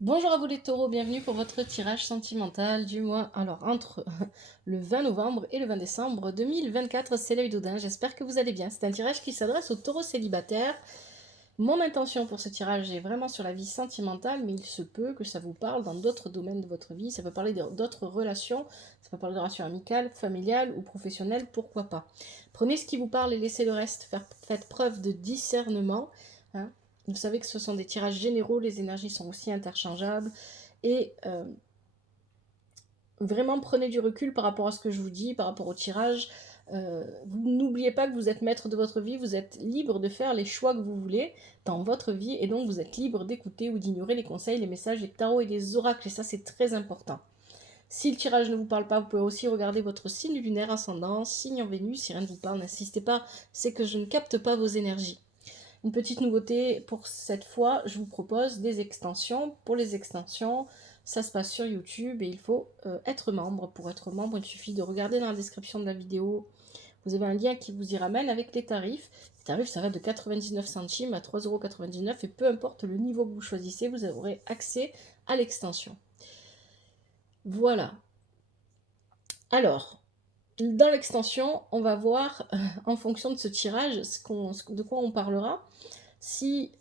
Bonjour à vous les taureaux, bienvenue pour votre tirage sentimental du mois. Alors, entre le 20 novembre et le 20 décembre 2024, c'est l'œil d'Odin. J'espère que vous allez bien. C'est un tirage qui s'adresse aux taureaux célibataires. Mon intention pour ce tirage est vraiment sur la vie sentimentale, mais il se peut que ça vous parle dans d'autres domaines de votre vie. Ça peut parler d'autres relations, ça peut parler de relations amicales, familiales ou professionnelles, pourquoi pas. Prenez ce qui vous parle et laissez le reste. Faites preuve de discernement. Hein. Vous savez que ce sont des tirages généraux, les énergies sont aussi interchangeables. Et vraiment prenez du recul par rapport à ce que je vous dis, par rapport au tirage. Vous n'oubliez pas que vous êtes maître de votre vie, vous êtes libre de faire les choix que vous voulez dans votre vie, et donc vous êtes libre d'écouter ou d'ignorer les conseils, les messages des tarots et des oracles, et ça c'est très important. Si le tirage ne vous parle pas, vous pouvez aussi regarder votre signe lunaire ascendant, signe en Vénus. Si rien ne vous parle, n'insistez pas, c'est que je ne capte pas vos énergies. Une petite nouveauté pour cette fois, je vous propose des extensions. Pour les extensions, ça se passe sur YouTube et il faut être membre. Pour être membre, il suffit de regarder dans la description de la vidéo. Vous avez un lien qui vous y ramène avec les tarifs. Les tarifs, ça va de 99 centimes à 3,99 € et peu importe le niveau que vous choisissez, vous aurez accès à l'extension. Voilà. Alors, dans l'extension, on va voir, en fonction de ce tirage, de quoi on parlera. Si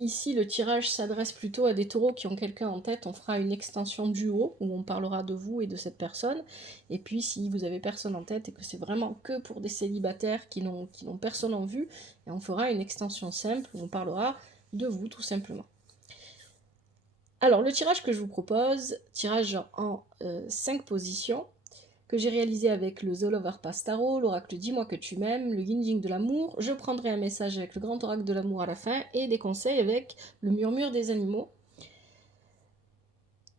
ici le tirage s'adresse plutôt à des taureaux qui ont quelqu'un en tête, on fera une extension duo où on parlera de vous et de cette personne. Et puis si vous avez personne en tête et que c'est vraiment que pour des célibataires qui n'ont personne en vue, et on fera une extension simple où on parlera de vous tout simplement. Alors le tirage que je vous propose, tirage en 5 positions, que j'ai réalisé avec le The Lover Pass Tarot, l'oracle Dis-moi que tu m'aimes, le Yin Yang de l'amour. Je prendrai un message avec le grand oracle de l'amour à la fin et des conseils avec le murmure des animaux.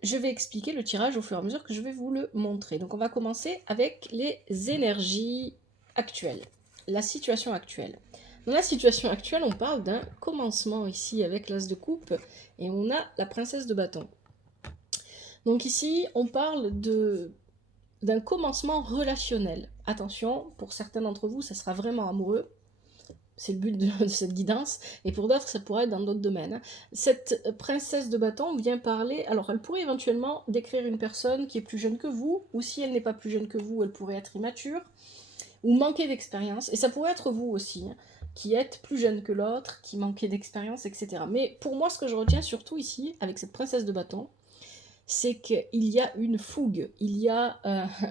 Je vais expliquer le tirage au fur et à mesure que je vais vous le montrer. Donc on va commencer avec les énergies actuelles, la situation actuelle. Dans la situation actuelle, on parle d'un commencement ici avec l'as de coupe et on a la princesse de bâton. Donc ici, on parle d'un commencement relationnel. Attention, pour certains d'entre vous, ça sera vraiment amoureux. C'est le but de cette guidance. Et pour d'autres, ça pourrait être dans d'autres domaines. Cette princesse de bâton vient parler... Alors, elle pourrait éventuellement décrire une personne qui est plus jeune que vous, ou si elle n'est pas plus jeune que vous, elle pourrait être immature, ou manquer d'expérience. Et ça pourrait être vous aussi, hein, qui êtes plus jeune que l'autre, qui manquez d'expérience, etc. Mais pour moi, ce que je retiens surtout ici, avec cette princesse de bâton, c'est qu'il y a une fougue, il y a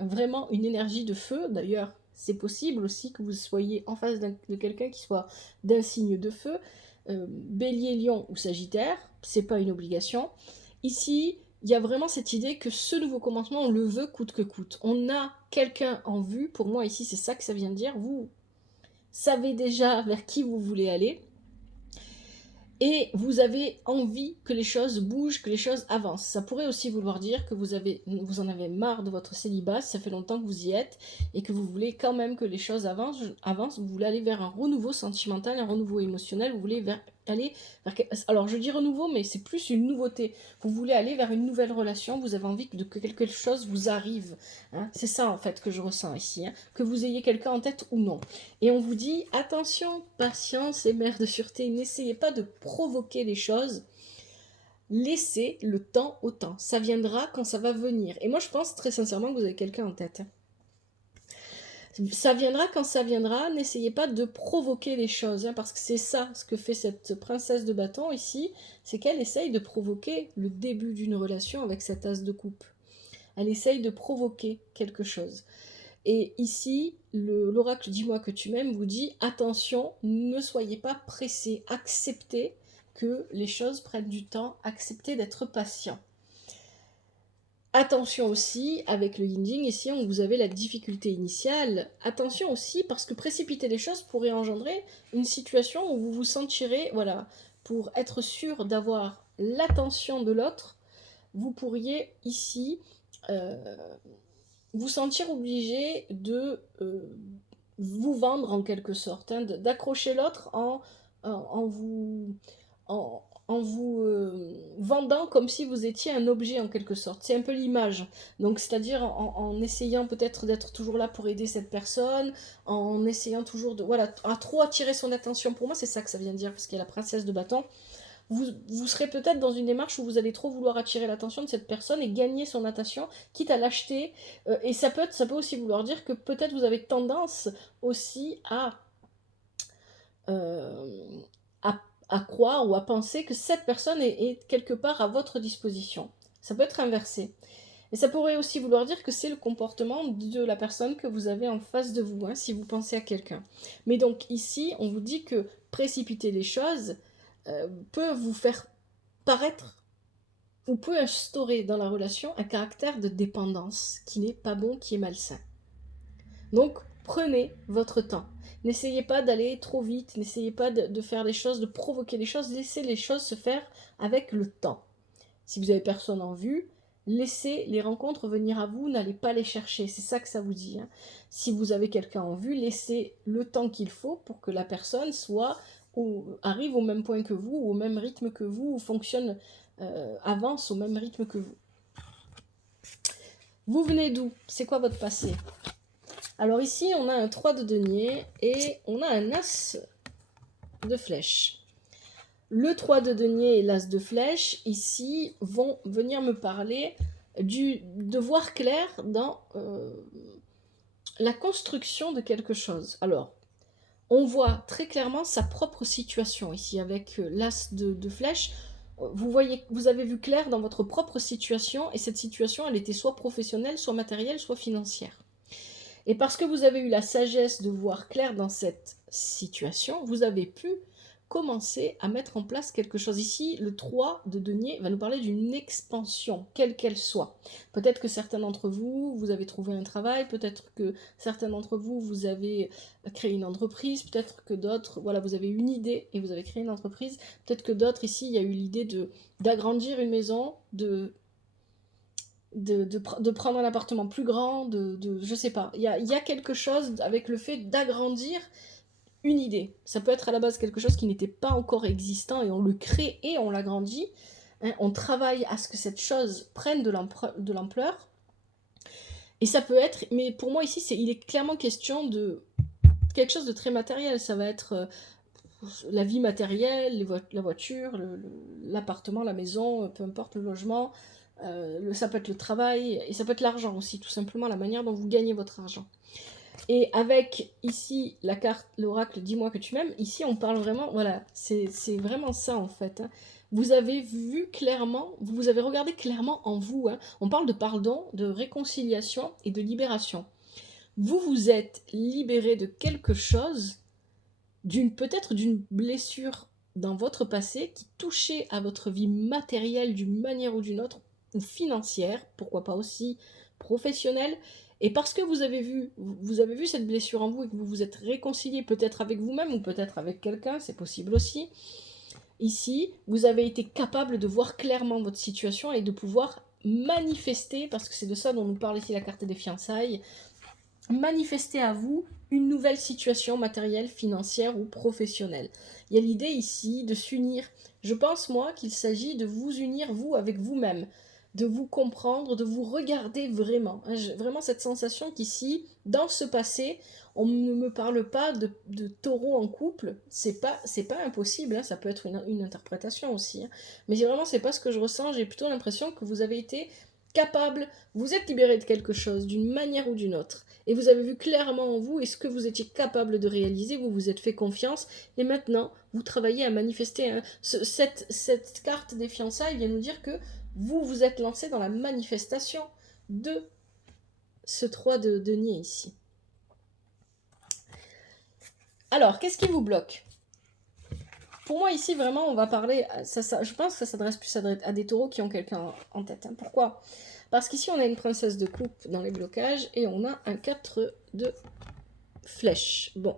vraiment une énergie de feu. D'ailleurs, c'est possible aussi que vous soyez en face de quelqu'un qui soit d'un signe de feu, bélier, lion ou sagittaire, c'est pas une obligation. Ici, il y a vraiment cette idée que ce nouveau commencement, on le veut coûte que coûte. On a quelqu'un en vue, pour moi ici c'est ça que ça vient de dire, vous savez déjà vers qui vous voulez aller, et vous avez envie que les choses bougent, que les choses avancent. Ça pourrait aussi vouloir dire que vous en avez marre de votre célibat, ça fait longtemps que vous y êtes, et que vous voulez quand même que les choses avancent, vous voulez aller vers un renouveau sentimental, un renouveau émotionnel, vous voulez aller vers... Alors je dis renouveau, mais c'est plus une nouveauté. Vous voulez aller vers une nouvelle relation, vous avez envie que quelque chose vous arrive. Hein. C'est ça en fait que je ressens ici, hein. Que vous ayez quelqu'un en tête ou non. Et on vous dit, attention, patience et mère de sûreté, n'essayez pas de provoquer les choses, laissez le temps au temps. Ça viendra quand ça va venir. Et moi je pense très sincèrement que vous avez quelqu'un en tête. Ça viendra quand ça viendra, n'essayez pas de provoquer les choses, hein, parce que c'est ça ce que fait cette princesse de bâton ici, c'est qu'elle essaye de provoquer le début d'une relation avec cette as de coupe. Elle essaye de provoquer quelque chose. Et ici, l'oracle Dis-moi que tu m'aimes vous dit attention, ne soyez pas pressés, acceptez que les choses prennent du temps, acceptez d'être patient. Attention aussi, avec le yin-yang, ici où vous avez la difficulté initiale, attention aussi parce que précipiter les choses pourrait engendrer une situation où vous vous sentirez, voilà, pour être sûr d'avoir l'attention de l'autre, vous pourriez ici vous sentir obligé de vous vendre en quelque sorte, hein, d'accrocher l'autre en vous, en vous vendant comme si vous étiez un objet en quelque sorte. C'est un peu l'image. Donc c'est-à-dire en essayant peut-être d'être toujours là pour aider cette personne, en essayant toujours de... Voilà, à trop attirer son attention. Pour moi c'est ça que ça vient de dire, parce qu'il y a la princesse de bâton. vous serez peut-être dans une démarche où vous allez trop vouloir attirer l'attention de cette personne et gagner son attention, quitte à l'acheter. Et ça peut aussi vouloir dire que peut-être vous avez tendance aussi euh, à croire ou à penser que cette personne est quelque part à votre disposition. Ça peut être inversé. Et ça pourrait aussi vouloir dire que c'est le comportement de la personne que vous avez en face de vous, hein, si vous pensez à quelqu'un. Mais donc ici, on vous dit que précipiter les choses peut vous faire paraître ou peut instaurer dans la relation un caractère de dépendance qui n'est pas bon, qui est malsain. Donc prenez votre temps. N'essayez pas d'aller trop vite, n'essayez pas de faire les choses, de provoquer les choses, laissez les choses se faire avec le temps. Si vous n'avez personne en vue, laissez les rencontres venir à vous, n'allez pas les chercher, c'est ça que ça vous dit. Hein. Si vous avez quelqu'un en vue, laissez le temps qu'il faut pour que la personne arrive au même point que vous, au même rythme que vous, ou fonctionne, avance au même rythme que vous. Vous venez d'où? C'est quoi votre passé? Alors ici, on a un 3 de denier et on a un as de flèche. Le 3 de denier et l'as de flèche, ici, vont venir me parler de voir clair dans la construction de quelque chose. Alors, on voit très clairement sa propre situation ici avec l'as de flèche. Vous avez vu clair dans votre propre situation et cette situation, elle était soit professionnelle, soit matérielle, soit financière. Et parce que vous avez eu la sagesse de voir clair dans cette situation, vous avez pu commencer à mettre en place quelque chose. Ici, le 3 de denier va nous parler d'une expansion, quelle qu'elle soit. Peut-être que certains d'entre vous, vous avez trouvé un travail, peut-être que certains d'entre vous, vous avez créé une entreprise, peut-être que d'autres, voilà, vous avez une idée et vous avez créé une entreprise, peut-être que d'autres, ici, il y a eu l'idée d'agrandir une maison, de prendre un appartement plus grand, je sais pas. Il y a quelque chose avec le fait d'agrandir une idée. Ça peut être à la base quelque chose qui n'était pas encore existant et on le crée et on l'agrandit. Hein, on travaille à ce que cette chose prenne de l'ampleur. Et ça peut être, mais pour moi ici, il est clairement question de quelque chose de très matériel. Ça va être la vie matérielle, la voiture, l'appartement, la maison, peu importe le logement. Ça peut être le travail et ça peut être l'argent aussi, tout simplement la manière dont vous gagnez votre argent. Et avec ici la carte, l'oracle, dis-moi que tu m'aimes, ici on parle vraiment, voilà, c'est vraiment ça en fait. Hein. Vous avez vu clairement, vous avez regardé clairement en vous. Hein. On parle de pardon, de réconciliation et de libération. Vous vous êtes libéré de quelque chose, peut-être d'une blessure dans votre passé qui touchait à votre vie matérielle d'une manière ou d'une autre, ou financière, pourquoi pas aussi professionnelle. Et parce que vous avez vu cette blessure en vous et que vous vous êtes réconcilié peut-être avec vous-même ou peut-être avec quelqu'un, c'est possible aussi. Ici, vous avez été capable de voir clairement votre situation et de pouvoir manifester, parce que c'est de ça dont nous parle ici la carte des fiançailles, manifester à vous une nouvelle situation matérielle, financière ou professionnelle. Il y a l'idée ici de s'unir. Je pense, moi, qu'il s'agit de vous unir, vous, avec vous-même, de vous comprendre, de vous regarder vraiment. J'ai vraiment cette sensation qu'ici, dans ce passé, on ne me parle pas de taureau en couple. C'est pas impossible, hein, ça peut être une interprétation aussi. Hein. Mais vraiment, c'est pas ce que je ressens. J'ai plutôt l'impression que vous avez été capable, vous êtes libéré de quelque chose, d'une manière ou d'une autre. Et vous avez vu clairement en vous et ce que vous étiez capable de réaliser, vous vous êtes fait confiance, et maintenant, vous travaillez à manifester. Hein. Cette carte des fiançailles vient nous dire que vous vous êtes lancé dans la manifestation de ce 3 de denier ici. Alors, qu'est-ce qui vous bloque? Pour moi, ici, vraiment, on va parler... je pense que ça s'adresse plus à des taureaux qui ont quelqu'un en tête. Hein. Pourquoi? Parce qu'ici, on a une princesse de coupe dans les blocages et on a un 4 de flèche. Bon.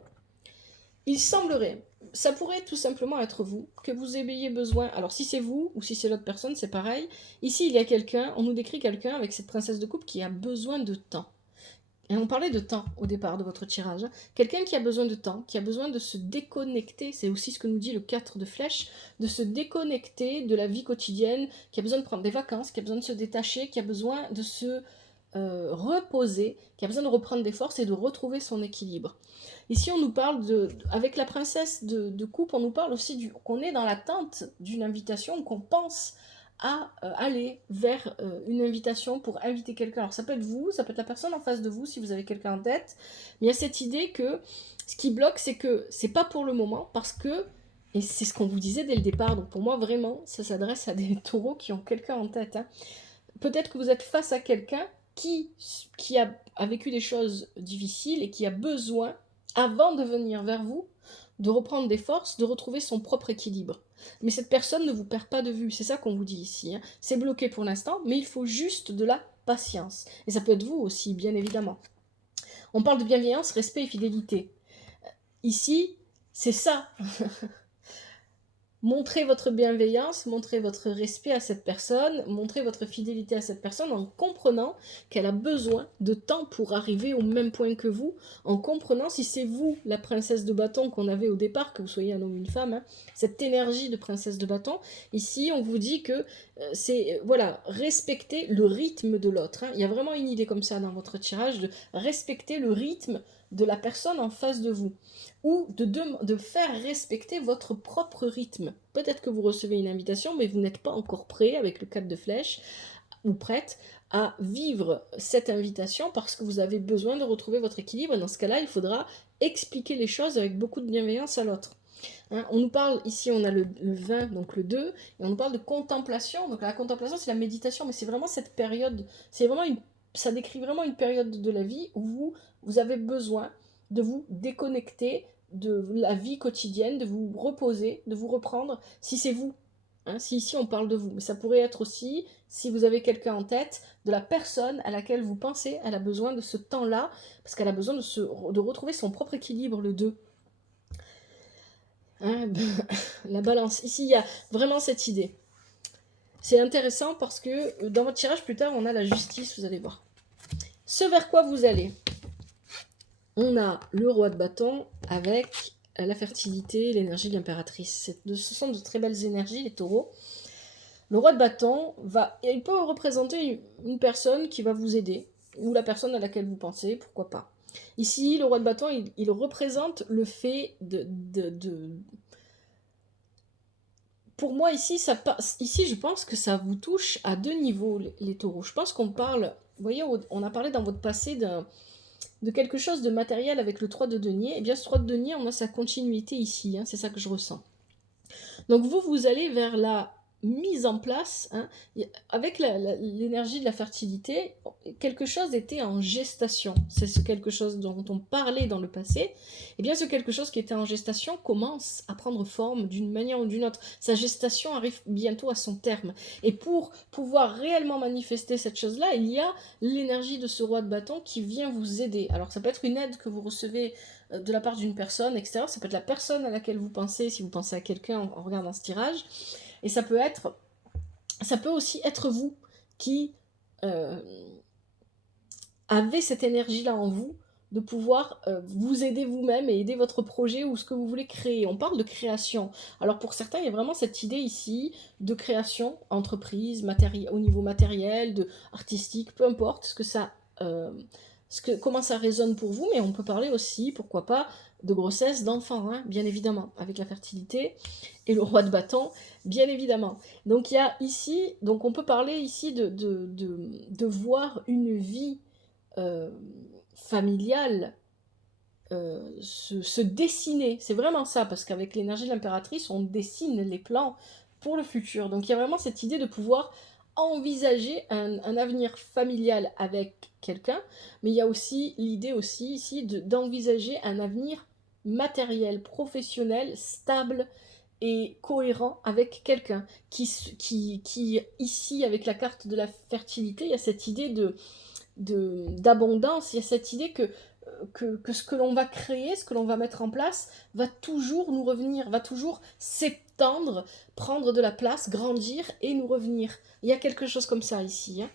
Il semblerait, ça pourrait tout simplement être vous, que vous ayez besoin... Alors, si c'est vous ou si c'est l'autre personne, c'est pareil. Ici, il y a quelqu'un, on nous décrit quelqu'un avec cette princesse de coupe qui a besoin de temps. Et on parlait de temps au départ de votre tirage. Quelqu'un qui a besoin de temps, qui a besoin de se déconnecter, c'est aussi ce que nous dit le 4 de flèche, de se déconnecter de la vie quotidienne, qui a besoin de prendre des vacances, qui a besoin de se détacher, qui a besoin de se reposer, qui a besoin de reprendre des forces et de retrouver son équilibre. Ici, on nous parle avec la princesse de coupe, on nous parle aussi qu'on est dans l'attente d'une invitation, qu'on pense à aller vers une invitation pour inviter quelqu'un. Alors ça peut être vous, ça peut être la personne en face de vous si vous avez quelqu'un en tête, mais il y a cette idée que ce qui bloque, c'est que c'est pas pour le moment, parce que, et c'est ce qu'on vous disait dès le départ, donc pour moi vraiment, ça s'adresse à des taureaux qui ont quelqu'un en tête. Hein. Peut-être que vous êtes face à quelqu'un qui a vécu des choses difficiles et qui a besoin, avant de venir vers vous, de reprendre des forces, de retrouver son propre équilibre. Mais cette personne ne vous perd pas de vue, c'est ça qu'on vous dit ici. Hein. C'est bloqué pour l'instant, mais il faut juste de la patience. Et ça peut être vous aussi, bien évidemment. On parle de bienveillance, respect et fidélité. Ici, c'est ça. Montrez votre bienveillance, montrez votre respect à cette personne, montrez votre fidélité à cette personne en comprenant qu'elle a besoin de temps pour arriver au même point que vous, en comprenant si c'est vous, la princesse de bâton qu'on avait au départ, que vous soyez un homme ou une femme, hein, cette énergie de princesse de bâton. Ici, on vous dit que c'est, voilà, respecter le rythme de l'autre. Hein. Il y a vraiment une idée comme ça dans votre tirage, de respecter le rythme de la personne en face de vous, ou de faire respecter votre propre rythme. Peut-être que vous recevez une invitation, mais vous n'êtes pas encore prêt, avec le 4 de flèche, ou prête à vivre cette invitation parce que vous avez besoin de retrouver votre équilibre. Et dans ce cas-là, il faudra expliquer les choses avec beaucoup de bienveillance à l'autre. Hein, on nous parle, ici on a le 20, donc le 2, et on nous parle de contemplation. Donc la contemplation, c'est la méditation, mais c'est vraiment cette période, ça décrit vraiment une période de la vie où vous avez besoin de vous déconnecter de la vie quotidienne, de vous reposer, de vous reprendre, si c'est vous. Hein, si ici on parle de vous, mais ça pourrait être aussi, si vous avez quelqu'un en tête, de la personne à laquelle vous pensez, elle a besoin de ce temps-là, parce qu'elle a besoin de retrouver son propre équilibre, le 2. Hein, la balance. Ici, il y a vraiment cette idée. C'est intéressant parce que dans votre tirage plus tard, on a la justice, vous allez voir. Ce vers quoi vous allez. On a le roi de bâton avec la fertilité, l'énergie de l'impératrice. Ce sont de très belles énergies, les taureaux. Le roi de bâton, il peut représenter une personne qui va vous aider, ou la personne à laquelle vous pensez, pourquoi pas. Ici, le roi de bâton, il représente le fait Pour moi, ici, je pense que ça vous touche à deux niveaux, les taureaux. Je pense qu'on parle, vous voyez, on a parlé dans votre passé de quelque chose de matériel avec le 3 de denier. Et bien, ce 3 de denier, on a sa continuité ici, hein, c'est ça que je ressens. Donc vous allez vers la mise en place, hein, avec l'énergie de la fertilité, quelque chose était en gestation. C'est quelque chose dont on parlait dans le passé. Et bien ce quelque chose qui était en gestation commence à prendre forme d'une manière ou d'une autre. Sa gestation arrive bientôt à son terme. Et pour pouvoir réellement manifester cette chose-là, il y a l'énergie de ce roi de bâton qui vient vous aider. Alors ça peut être une aide que vous recevez de la part d'une personne extérieure, ça peut être la personne à laquelle vous pensez, si vous pensez à quelqu'un en regardant ce tirage, et ça peut aussi être vous qui avez cette énergie-là en vous, de pouvoir vous aider vous-même et aider votre projet ou ce que vous voulez créer. On parle de création. Alors pour certains, il y a vraiment cette idée ici de création, entreprise, au niveau matériel, artistique, peu importe ce que ça... comment ça résonne pour vous, mais on peut parler aussi, pourquoi pas, de grossesse, d'enfants, hein, bien évidemment, avec la fertilité et le roi de bâton, bien évidemment. Donc il y a ici, donc on peut parler ici de voir une vie familiale se dessiner. C'est vraiment ça, parce qu'avec l'énergie de l'impératrice, on dessine les plans pour le futur. Donc il y a vraiment cette idée de pouvoir envisager un avenir familial avec quelqu'un, mais il y a aussi l'idée aussi ici d'envisager un avenir matériel, professionnel, stable et cohérent avec quelqu'un qui ici, avec la carte de la fertilité, il y a cette idée d'abondance, il y a cette idée que ce que l'on va créer, ce que l'on va mettre en place, va toujours nous revenir, va toujours s'étendre, prendre de la place, grandir et nous revenir. Il y a quelque chose comme ça ici. Hein.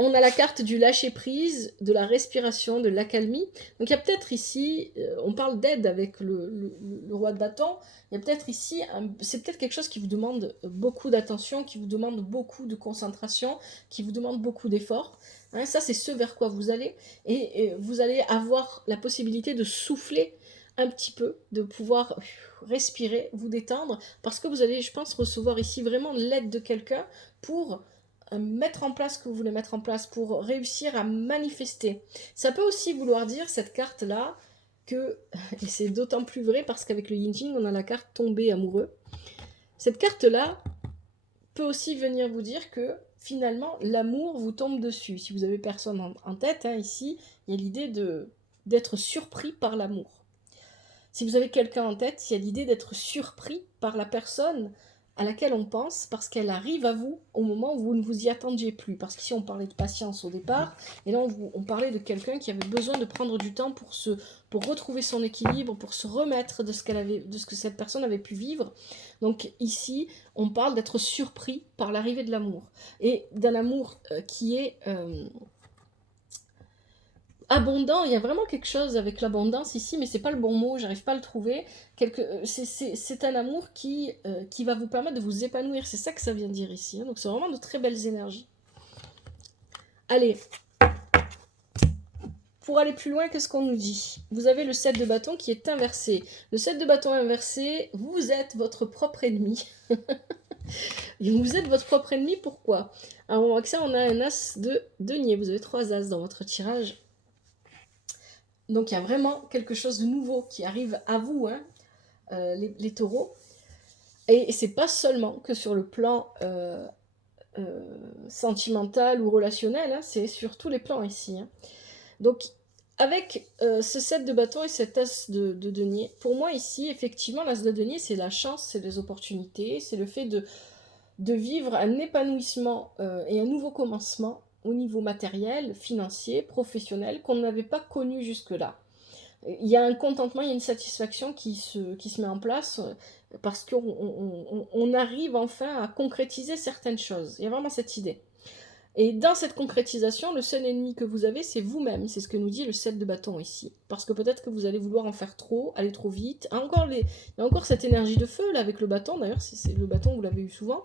On a la carte du lâcher-prise, de la respiration, de l'accalmie. Donc il y a peut-être ici, on parle d'aide avec le roi de bâton, il y a peut-être ici, c'est peut-être quelque chose qui vous demande beaucoup d'attention, qui vous demande beaucoup de concentration, qui vous demande beaucoup d'efforts. Hein, ça, c'est ce vers quoi vous allez. Et vous allez avoir la possibilité de souffler un petit peu, de pouvoir respirer, vous détendre, parce que vous allez, je pense, recevoir ici vraiment l'aide de quelqu'un pour mettre en place ce que vous voulez mettre en place, pour réussir à manifester. Ça peut aussi vouloir dire, cette carte-là, que, et c'est d'autant plus vrai parce qu'avec le Yin Yin, on a la carte tomber amoureux. Cette carte-là peut aussi venir vous dire que finalement l'amour vous tombe dessus. Si vous avez personne en tête, hein, ici, il y a l'idée d'être surpris par l'amour. Si vous avez quelqu'un en tête, il y a l'idée d'être surpris par la personne à laquelle on pense parce qu'elle arrive à vous au moment où vous ne vous y attendiez plus. Parce qu'ici on parlait de patience au départ, et là on parlait de quelqu'un qui avait besoin de prendre du temps pour retrouver son équilibre, pour se remettre de ce que cette personne avait pu vivre. Donc ici, on parle d'être surpris par l'arrivée de l'amour. Et d'un amour qui est abondant. Il y a vraiment quelque chose avec l'abondance ici, mais c'est pas le bon mot, j'arrive pas à le trouver. C'est un amour qui va vous permettre de vous épanouir, c'est ça que ça vient dire ici. Hein. Donc c'est vraiment de très belles énergies. Allez, pour aller plus loin, qu'est-ce qu'on nous dit? Vous avez le 7 de bâton qui est inversé. Le 7 de bâton inversé, vous êtes votre propre ennemi. Et vous êtes votre propre ennemi, pourquoi? Alors avec ça, on a un as de denier. Vous avez 3 as dans votre tirage. Donc il y a vraiment quelque chose de nouveau qui arrive à vous, hein, les taureaux. Et c'est pas seulement que sur le plan sentimental ou relationnel, hein, c'est sur tous les plans ici. Hein. Donc avec ce 7 de bâton et cet as de denier, pour moi ici, effectivement, l'as de denier, c'est la chance, c'est les opportunités, c'est le fait de vivre un épanouissement et un nouveau commencement au niveau matériel, financier, professionnel, qu'on n'avait pas connu jusque-là. Il y a un contentement, il y a une satisfaction qui se met en place parce qu'on arrive enfin à concrétiser certaines choses. Il y a vraiment cette idée. Et dans cette concrétisation, le seul ennemi que vous avez, c'est vous-même. C'est ce que nous dit le 7 de bâton ici. Parce que peut-être que vous allez vouloir en faire trop, aller trop vite. Il y a encore cette énergie de feu là avec le bâton. D'ailleurs, c'est le bâton, vous l'avez eu souvent.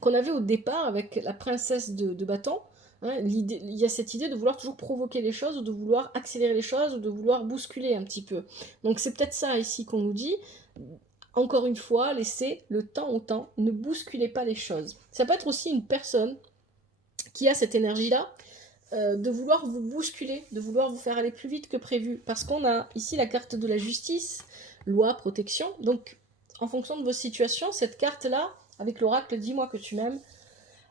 Qu'on avait au départ avec la princesse de bâton. Hein, il y a cette idée de vouloir toujours provoquer les choses, ou de vouloir accélérer les choses, ou de vouloir bousculer un petit peu. Donc c'est peut-être ça ici qu'on nous dit. Encore une fois, laissez le temps au temps, ne bousculez pas les choses. Ça peut être aussi une personne qui a cette énergie-là, de vouloir vous bousculer, de vouloir vous faire aller plus vite que prévu. Parce qu'on a ici la carte de la justice, loi, protection. Donc, en fonction de vos situations, cette carte-là, avec l'oracle « Dis-moi que tu m'aimes »,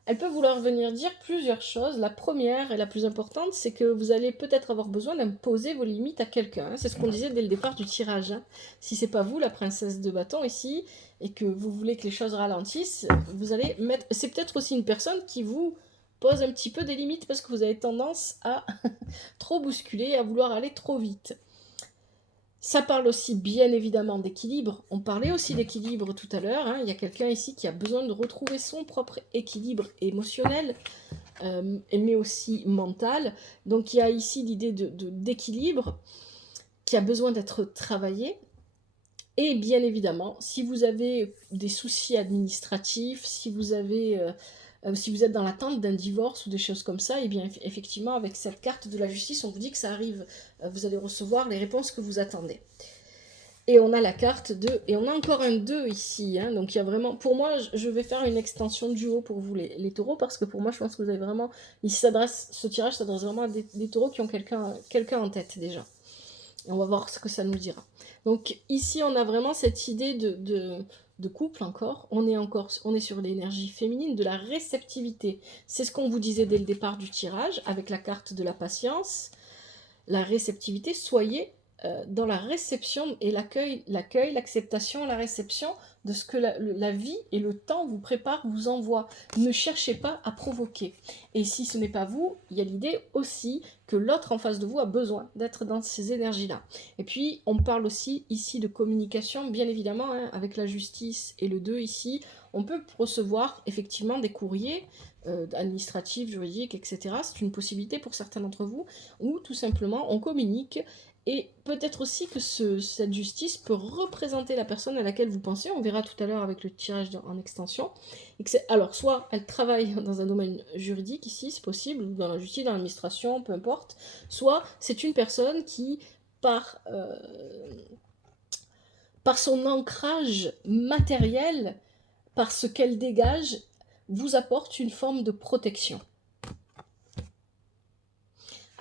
elle peut vouloir venir dire plusieurs choses. La première et la plus importante, c'est que vous allez peut-être avoir besoin d'imposer vos limites à quelqu'un. Hein. C'est ce qu'on disait dès le départ du tirage. Hein. Si c'est pas vous, la princesse de bâton ici, et que vous voulez que les choses ralentissent, vous allez mettre... C'est peut-être aussi une personne qui vous pose un petit peu des limites parce que vous avez tendance à trop bousculer, à vouloir aller trop vite. Ça parle aussi bien évidemment d'équilibre. On parlait aussi d'équilibre tout à l'heure. Hein. Il y a quelqu'un ici qui a besoin de retrouver son propre équilibre émotionnel, mais aussi mental. Donc il y a ici l'idée d'équilibre qui a besoin d'être travaillé. Et bien évidemment, si vous avez des soucis administratifs, si vous êtes dans l'attente d'un divorce ou des choses comme ça, et bien effectivement, avec cette carte de la justice, on vous dit que ça arrive, vous allez recevoir les réponses que vous attendez. Et on a la carte 2, et on a encore un 2 ici, hein, donc il y a vraiment, pour moi, je vais faire une extension duo pour vous les taureaux, parce que pour moi, je pense que vous avez vraiment, ce tirage s'adresse vraiment à des taureaux qui ont quelqu'un en tête déjà. Et on va voir ce que ça nous dira. Donc ici, on a vraiment cette idée de couple encore. On est sur l'énergie féminine, de la réceptivité. C'est ce qu'on vous disait dès le départ du tirage, avec la carte de la patience. La réceptivité, soyez dans la réception et l'accueil, l'acceptation, la réception de ce que la vie et le temps vous préparent, vous envoient. Ne cherchez pas à provoquer. Et si ce n'est pas vous, il y a l'idée aussi que l'autre en face de vous a besoin d'être dans ces énergies-là. Et puis, on parle aussi ici de communication, bien évidemment, hein, avec la justice et le 2 ici, on peut recevoir effectivement des courriers administratifs, juridiques, etc. C'est une possibilité pour certains d'entre vous, ou tout simplement on communique Et peut-être aussi que cette justice peut représenter la personne à laquelle vous pensez. On verra tout à l'heure avec le tirage en extension. Et alors, soit elle travaille dans un domaine juridique ici, c'est possible, ou dans la justice, dans l'administration, peu importe. Soit c'est une personne qui, par son ancrage matériel, par ce qu'elle dégage, vous apporte une forme de protection.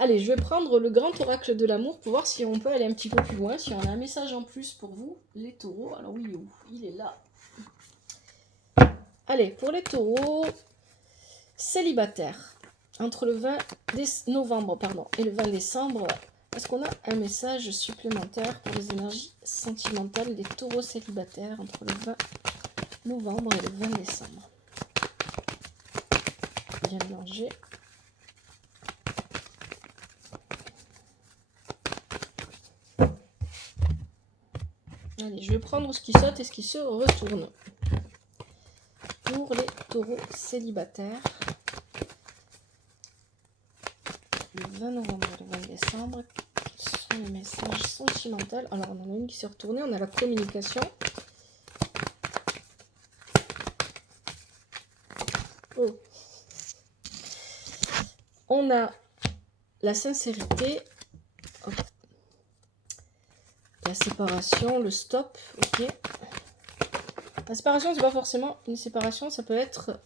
Allez, je vais prendre le grand oracle de l'amour pour voir si on peut aller un petit peu plus loin, si on a un message en plus pour vous, les taureaux. Alors oui, il est où? Il est là. Allez, pour les taureaux, célibataires, entre le 20 novembre et le 20 décembre, est-ce qu'on a un message supplémentaire pour les énergies sentimentales des taureaux célibataires entre le 20 novembre et le 20 décembre? Bien mélangé. Allez, je vais prendre ce qui saute et ce qui se retourne. Pour les taureaux célibataires, le 20 novembre et le 20 décembre, quels sont les messages sentimentaux? Alors, on en a une qui s'est retournée, on a la communication. Oh. On a la sincérité. Hop. La séparation, le stop, ok. La séparation, c'est pas forcément une séparation, ça peut être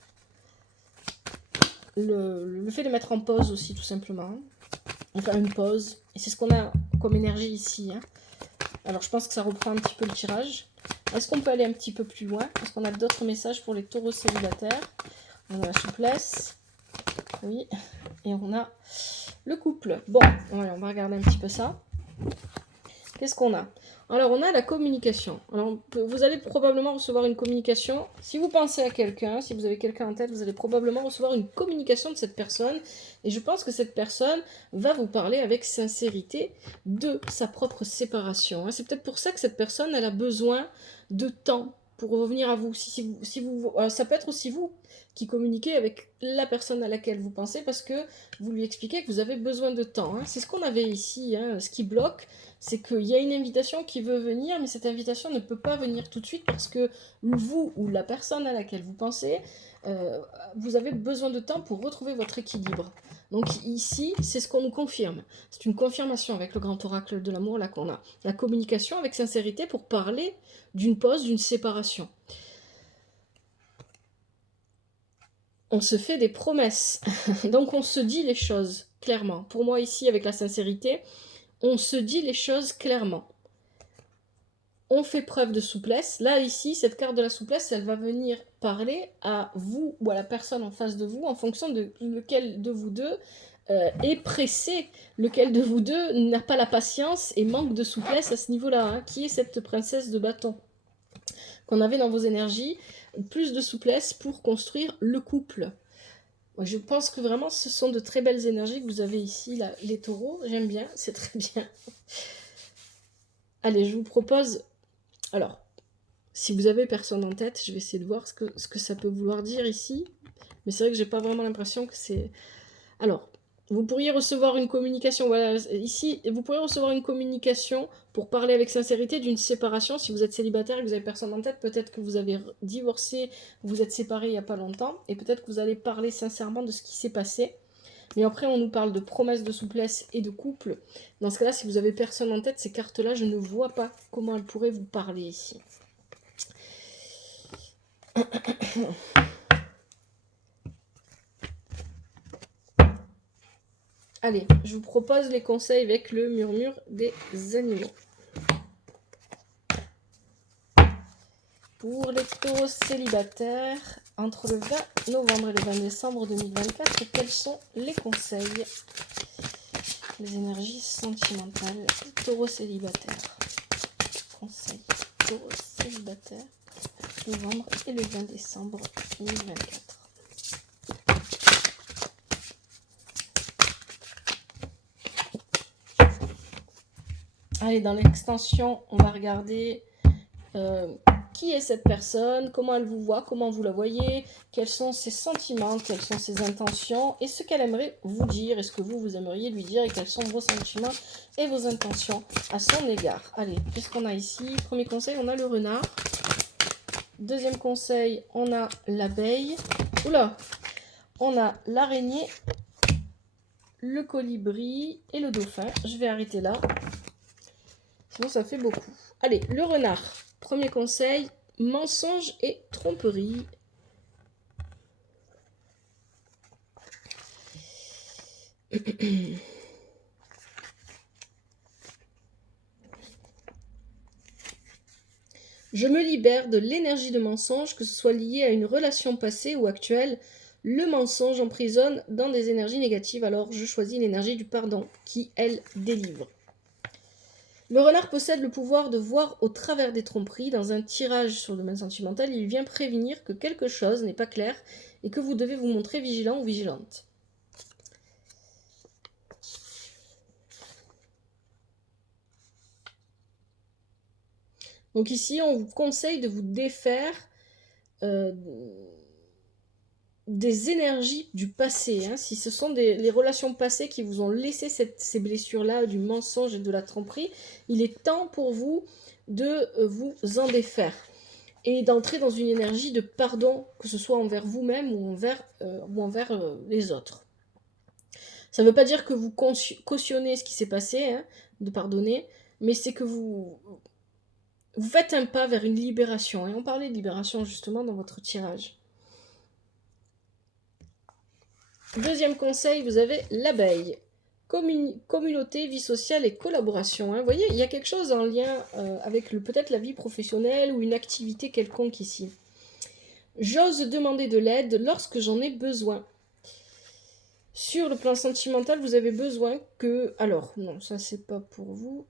le fait de mettre en pause aussi, tout simplement. Enfin, une pause. Et c'est ce qu'on a comme énergie ici. Hein. Alors, je pense que ça reprend un petit peu le tirage. Est-ce qu'on peut aller un petit peu plus loin? Est-ce qu'on a d'autres messages pour les taureaux célibataires? On a la souplesse. Oui. Et on a le couple. Bon, voilà, on va regarder un petit peu ça. Qu'est-ce qu'on a? Alors, on a la communication. Alors, vous allez probablement recevoir une communication. Si vous pensez à quelqu'un, si vous avez quelqu'un en tête, vous allez probablement recevoir une communication de cette personne. Et je pense que cette personne va vous parler avec sincérité de sa propre séparation. C'est peut-être pour ça que cette personne, elle a besoin de temps pour revenir à vous. Ça peut être aussi vous qui communiquez avec la personne à laquelle vous pensez parce que vous lui expliquez que vous avez besoin de temps. C'est ce qu'on avait ici. Ce qui bloque, c'est qu'il y a une invitation qui veut venir, mais cette invitation ne peut pas venir tout de suite parce que vous ou la personne à laquelle vous pensez, vous avez besoin de temps pour retrouver votre équilibre. Donc ici, c'est ce qu'on nous confirme. C'est une confirmation avec le grand oracle de l'amour là qu'on a. La communication avec sincérité pour parler d'une pause, d'une séparation. On se fait des promesses. Donc on se dit les choses clairement. Pour moi ici, avec la sincérité, on se dit les choses clairement. On fait preuve de souplesse. Là, ici, cette carte de la souplesse, elle va venir parler à vous ou à la personne en face de vous en fonction de lequel de vous deux est pressé, lequel de vous deux n'a pas la patience et manque de souplesse à ce niveau-là. Qui est cette princesse de bâton qu'on avait dans vos énergies? Plus de souplesse pour construire le couple. Je pense que vraiment, ce sont de très belles énergies que vous avez ici, là, les taureaux. J'aime bien, c'est très bien. Allez, je vous propose... Alors, si vous avez personne en tête, je vais essayer de voir ce que ça peut vouloir dire ici. Mais c'est vrai que j'ai pas vraiment l'impression que c'est... Alors, vous pourriez recevoir une communication, voilà, ici, vous pourriez recevoir une communication pour parler avec sincérité d'une séparation. Si vous êtes célibataire et que vous avez personne en tête, peut-être que vous avez divorcé, vous êtes séparés il n'y a pas longtemps, et peut-être que vous allez parler sincèrement de ce qui s'est passé. Mais après, on nous parle de promesses de souplesse et de couple. Dans ce cas-là, si vous avez personne en tête, ces cartes-là, je ne vois pas comment elles pourraient vous parler ici. Allez, je vous propose les conseils avec le murmure des animaux. Pour les taureaux célibataires, entre le 20 novembre et le 20 décembre 2024, quels sont les conseils? Les énergies sentimentales des taureaux célibataires. Conseils taureaux célibataires, novembre et le 20 décembre 2024. Allez, dans l'extension, on va regarder qui est cette personne, comment elle vous voit, comment vous la voyez, quels sont ses sentiments, quelles sont ses intentions, et ce qu'elle aimerait vous dire, et ce que vous aimeriez lui dire, et quels sont vos sentiments et vos intentions à son égard. Allez, qu'est-ce qu'on a ici? Premier conseil, on a le renard. Deuxième conseil, on a l'abeille. Oula, on a l'araignée, le colibri et le dauphin. Je vais arrêter là, sinon ça fait beaucoup. Allez, le renard. Premier conseil, mensonge et tromperie. Je me libère de l'énergie de mensonge, que ce soit lié à une relation passée ou actuelle. Le mensonge emprisonne dans des énergies négatives, alors je choisis l'énergie du pardon qui, elle, délivre. Le renard possède le pouvoir de voir au travers des tromperies. Dans un tirage sur le domaine sentimental, il vient prévenir que quelque chose n'est pas clair et que vous devez vous montrer vigilant ou vigilante. Donc ici, on vous conseille de vous défaire des énergies du passé. Hein. Si ce sont les relations passées qui vous ont laissé ces blessures-là, du mensonge et de la tromperie, il est temps pour vous de vous en défaire et d'entrer dans une énergie de pardon, que ce soit envers vous-même ou envers les autres. Ça ne veut pas dire que vous cautionnez ce qui s'est passé, hein, de pardonner, mais c'est que vous faites un pas vers une libération. Et on parlait de libération justement dans votre tirage. Deuxième conseil, vous avez l'abeille. Communauté, vie sociale et collaboration. Hein. Vous voyez, il y a quelque chose en lien avec peut-être la vie professionnelle ou une activité quelconque ici. J'ose demander de l'aide lorsque j'en ai besoin. Sur le plan sentimental, vous avez besoin que... Alors, non, ça c'est pas pour vous.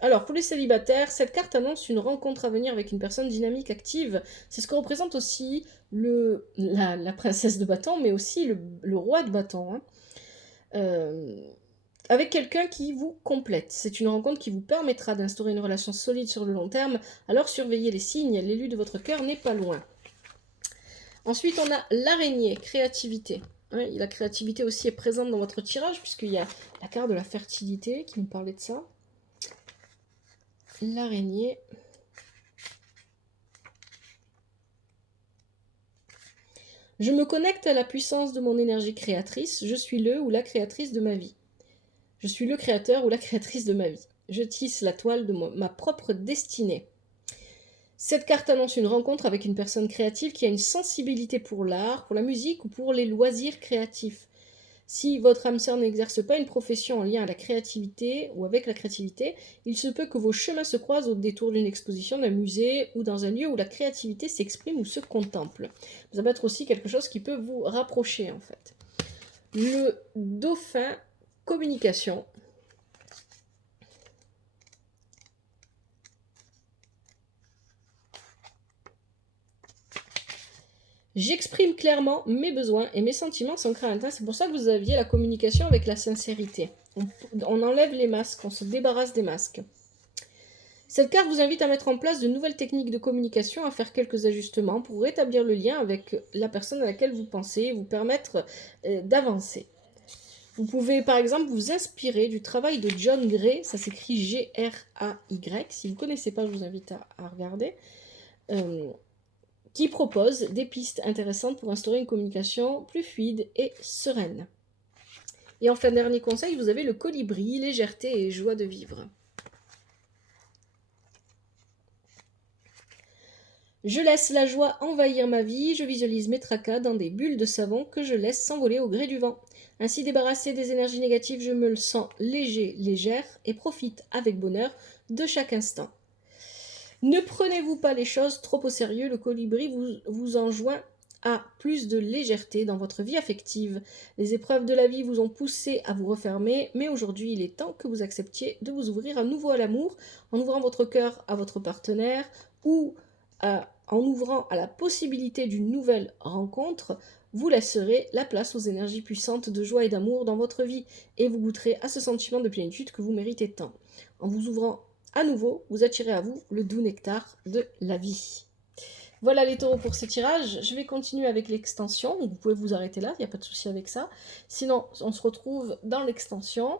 Alors, pour les célibataires, cette carte annonce une rencontre à venir avec une personne dynamique, active. C'est ce que représente aussi la princesse de bâton, mais aussi le roi de bâton. Hein. Avec quelqu'un qui vous complète. C'est une rencontre qui vous permettra d'instaurer une relation solide sur le long terme. Alors surveillez les signes, l'élu de votre cœur n'est pas loin. Ensuite, on a l'araignée, créativité. Hein, la créativité aussi est présente dans votre tirage, puisqu'il y a la carte de la fertilité qui nous parlait de ça. L'araignée. Je me connecte à la puissance de mon énergie créatrice. Je suis le ou la créatrice de ma vie. Je suis le créateur ou la créatrice de ma vie. Je tisse la toile de ma propre destinée. Cette carte annonce une rencontre avec une personne créative qui a une sensibilité pour l'art, pour la musique ou pour les loisirs créatifs. Si votre âme sœur n'exerce pas une profession en lien à la créativité ou avec la créativité, il se peut que vos chemins se croisent au détour d'une exposition, d'un musée ou dans un lieu où la créativité s'exprime ou se contemple. Ça peut être aussi quelque chose qui peut vous rapprocher en fait. Le dauphin, communication. J'exprime clairement mes besoins et mes sentiments sans crainte. C'est pour ça que vous aviez la communication avec la sincérité. On enlève les masques, on se débarrasse des masques. Cette carte vous invite à mettre en place de nouvelles techniques de communication, à faire quelques ajustements pour rétablir le lien avec la personne à laquelle vous pensez et vous permettre d'avancer. Vous pouvez par exemple vous inspirer du travail de John Gray, ça s'écrit G-R-A-Y. Si vous ne connaissez pas, je vous invite à regarder. Qui propose des pistes intéressantes pour instaurer une communication plus fluide et sereine. Et enfin, dernier conseil, vous avez le colibri, légèreté et joie de vivre. Je laisse la joie envahir ma vie, je visualise mes tracas dans des bulles de savon que je laisse s'envoler au gré du vent. Ainsi débarrassé des énergies négatives, je me le sens léger, légère et profite avec bonheur de chaque instant. Ne prenez-vous pas les choses trop au sérieux, le colibri vous enjoint à plus de légèreté dans votre vie affective. Les épreuves de la vie vous ont poussé à vous refermer, mais aujourd'hui il est temps que vous acceptiez de vous ouvrir à nouveau à l'amour, en ouvrant votre cœur à votre partenaire ou en ouvrant à la possibilité d'une nouvelle rencontre. Vous laisserez la place aux énergies puissantes de joie et d'amour dans votre vie et vous goûterez à ce sentiment de plénitude que vous méritez tant. En vous ouvrant à nouveau, vous attirez à vous le doux nectar de la vie. Voilà les taureaux pour ce tirage. Je vais continuer avec l'extension. Vous pouvez vous arrêter là, il n'y a pas de souci avec ça. Sinon, on se retrouve dans l'extension.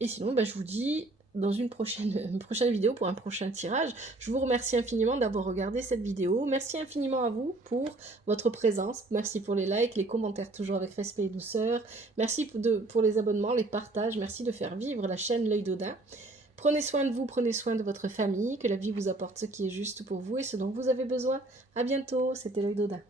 Et sinon, je vous dis dans une prochaine vidéo pour un prochain tirage. Je vous remercie infiniment d'avoir regardé cette vidéo. Merci infiniment à vous pour votre présence. Merci pour les likes, les commentaires toujours avec respect et douceur. Merci pour les abonnements, les partages. Merci de faire vivre la chaîne L'Œil d'Odin. Prenez soin de vous, prenez soin de votre famille, que la vie vous apporte ce qui est juste pour vous et ce dont vous avez besoin. À bientôt, c'était L'Œil d'Odin.